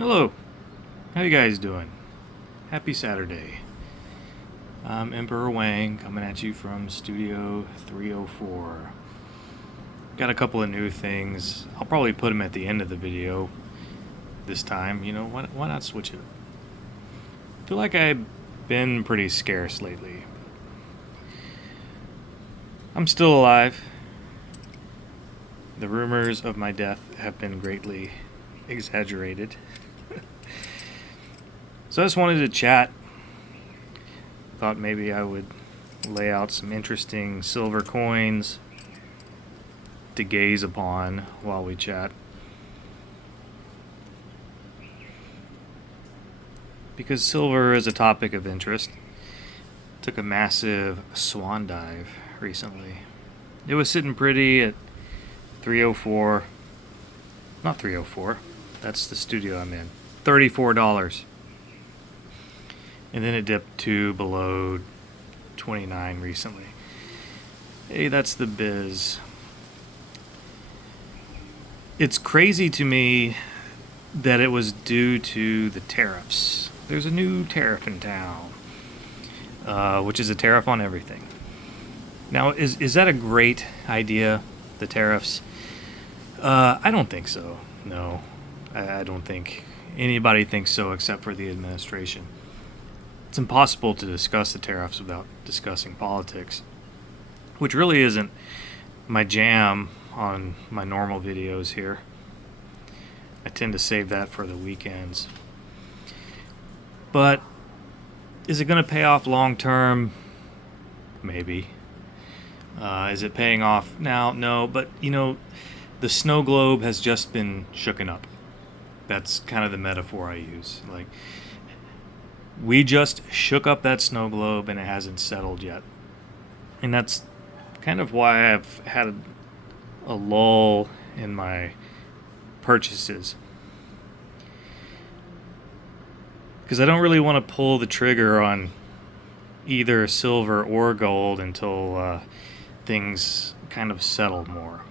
Hello, how you guys doing? Happy Saturday. I'm Emperor Wang coming at you from Studio 304. Got a couple of new things. I'll probably put them at the end of the video this time. Why not switch it? I feel like I've been pretty scarce lately. I'm still alive. The rumors of my death have been greatly exaggerated. So I just wanted to chat. Thought maybe I would lay out some interesting silver coins to gaze upon while we chat. Because silver is a topic of interest. Took a massive swan dive recently. It was sitting pretty at 304. Not 304. That's the studio I'm in. $34. And then it dipped to below 29 recently. Hey, that's the biz. It's crazy to me that it was due to the tariffs. There's a new tariff in town, which is a tariff on everything. Now, is that a great idea, the tariffs? I don't think so. No, I don't think anybody thinks so except for the administration. It's impossible to discuss the tariffs without discussing politics, which really isn't my jam on my normal videos here. I tend to save that for the weekends. But is it going to pay off long term? Maybe. Is it paying off now? No, but the snow globe has just been shooken up. That's kind of the metaphor I use. Like, we just shook up that snow globe and it hasn't settled yet. And that's kind of why I've had a lull in my purchases. Because I don't really want to pull the trigger on either silver or gold until things kind of settle more.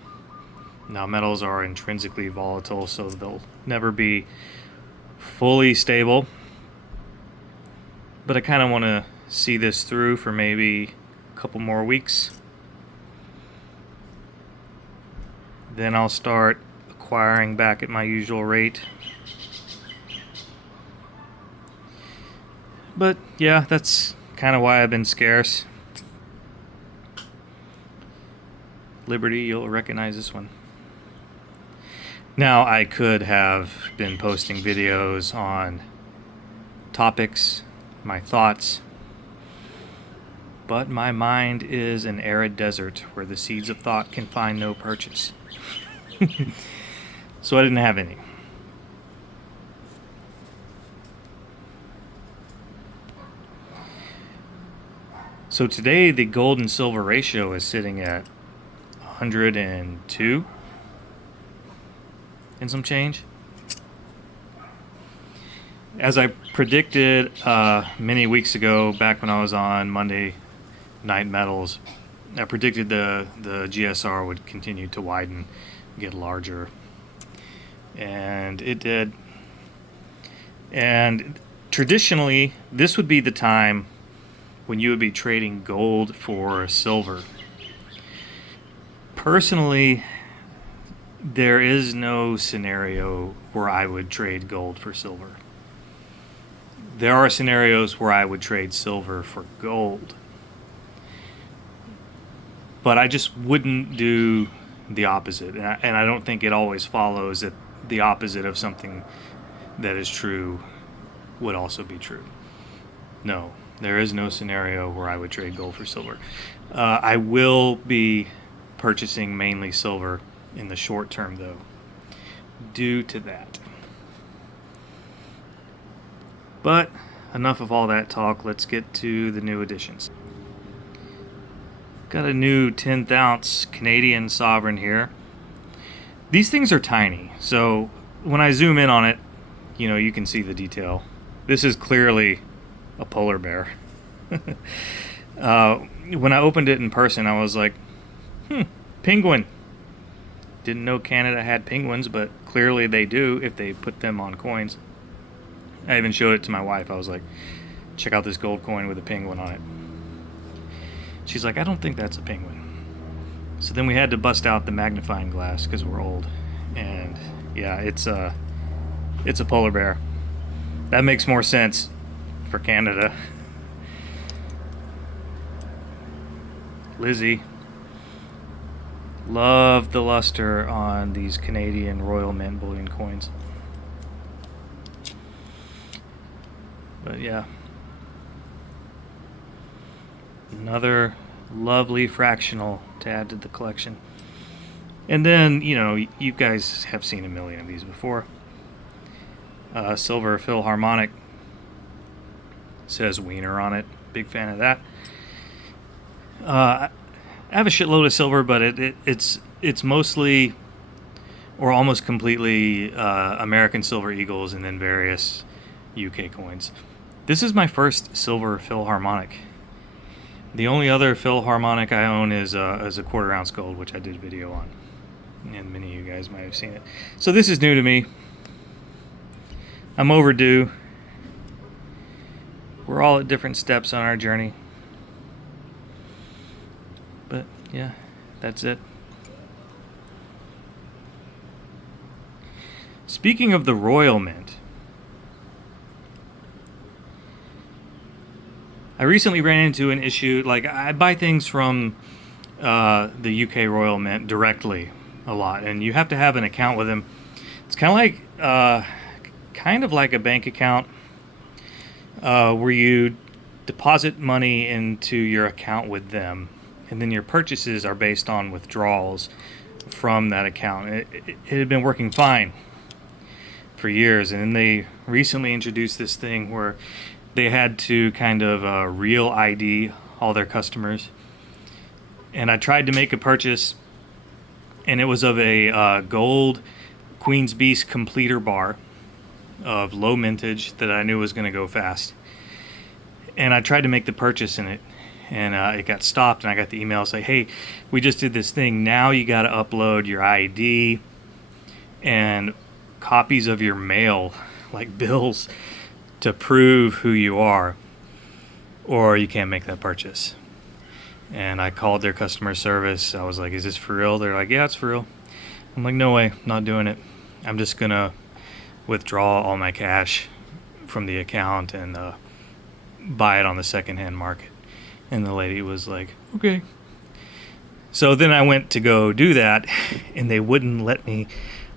Now, metals are intrinsically volatile, so they'll never be fully stable. But I kind of want to see this through for maybe a couple more weeks. Then I'll start acquiring back at my usual rate. But yeah, that's kind of why I've been scarce. Liberty, you'll recognize this one. Now, I could have been posting videos on topics, my thoughts, but my mind is an arid desert where the seeds of thought can find no purchase. So I didn't have any. So today the gold and silver ratio is sitting at 102 and some change. As I predicted many weeks ago, back when I was on Monday Night Metals, I predicted the GSR would continue to widen, get larger, and it did. And traditionally, this would be the time when you would be trading gold for silver. Personally, there is no scenario where I would trade gold for silver. There are scenarios where I would trade silver for gold. But I just wouldn't do the opposite. And I don't think it always follows that the opposite of something that is true would also be true. No, there is no scenario where I would trade gold for silver. I will be purchasing mainly silver in the short term, though, due to that. But enough of all that talk. Let's get to the new additions. Got a new 10th ounce Canadian Sovereign here. These things are tiny, so when I zoom in on it, you can see the detail. This is clearly a polar bear. When I opened it in person, I was like, penguin. Didn't know Canada had penguins, but clearly they do if they put them on coins. I even showed it to my wife. I was like, check out this gold coin with a penguin on it. She's like, I don't think that's a penguin. So then we had to bust out the magnifying glass because we're old. And yeah, it's a polar bear. That makes more sense for Canada. Lizzie. Love the luster on these Canadian Royal Mint bullion coins. But yeah. Another lovely fractional to add to the collection. And then, you know, you guys have seen a million of these before. Silver Philharmonic. Says Wiener on it. Big fan of that. I have a shitload of silver, but it's mostly or almost completely American Silver Eagles and then various UK coins. This is my first silver Philharmonic. The only other Philharmonic I own is a quarter ounce gold, which I did a video on, and many of you guys might have seen it. So this is new to me. I'm overdue. We're all at different steps on our journey. But yeah, that's it. Speaking of the Royal Mint, I recently ran into an issue. Like, I buy things from the UK Royal Mint directly a lot, and you have to have an account with them. It's kind of like a bank account where you deposit money into your account with them, and then your purchases are based on withdrawals from that account. It had been working fine for years, and then they recently introduced this thing where they had to kind of real ID all their customers. And I tried to make a purchase, and it was of a gold Queen's Beast completer bar of low mintage that I knew was going to go fast. And I tried to make the purchase in it, and it got stopped, and I got the email say, hey, we just did this thing. Now you got to upload your ID and copies of your mail, like bills, to prove who you are, or you can't make that purchase. And I called their customer service. I was like, is this for real? They're like, yeah, it's for real. I'm like, no way, not doing it. I'm just gonna withdraw all my cash from the account and buy it on the secondhand market. And the lady was like, okay. So then I went to go do that, and they wouldn't let me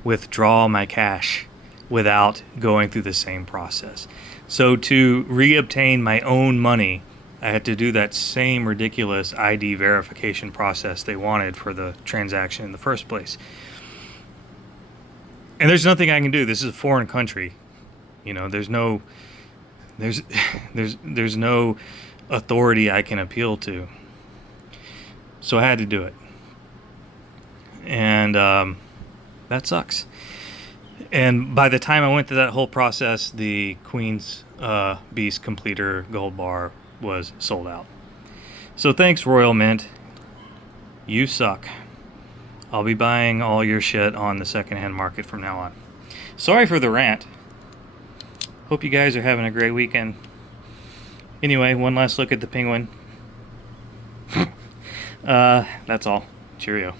withdraw my cash without going through the same process. So to reobtain my own money, I had to do that same ridiculous ID verification process they wanted for the transaction in the first place. And there's nothing I can do. This is a foreign country. You know, there's no authority I can appeal to. So I had to do it. And that sucks. And by the time I went through that whole process, the Queen's Beast completer gold bar was sold out. So thanks, Royal Mint. You suck. I'll be buying all your shit on the secondhand market from now on. Sorry for the rant. Hope you guys are having a great weekend. Anyway, one last look at the penguin. That's all. Cheerio.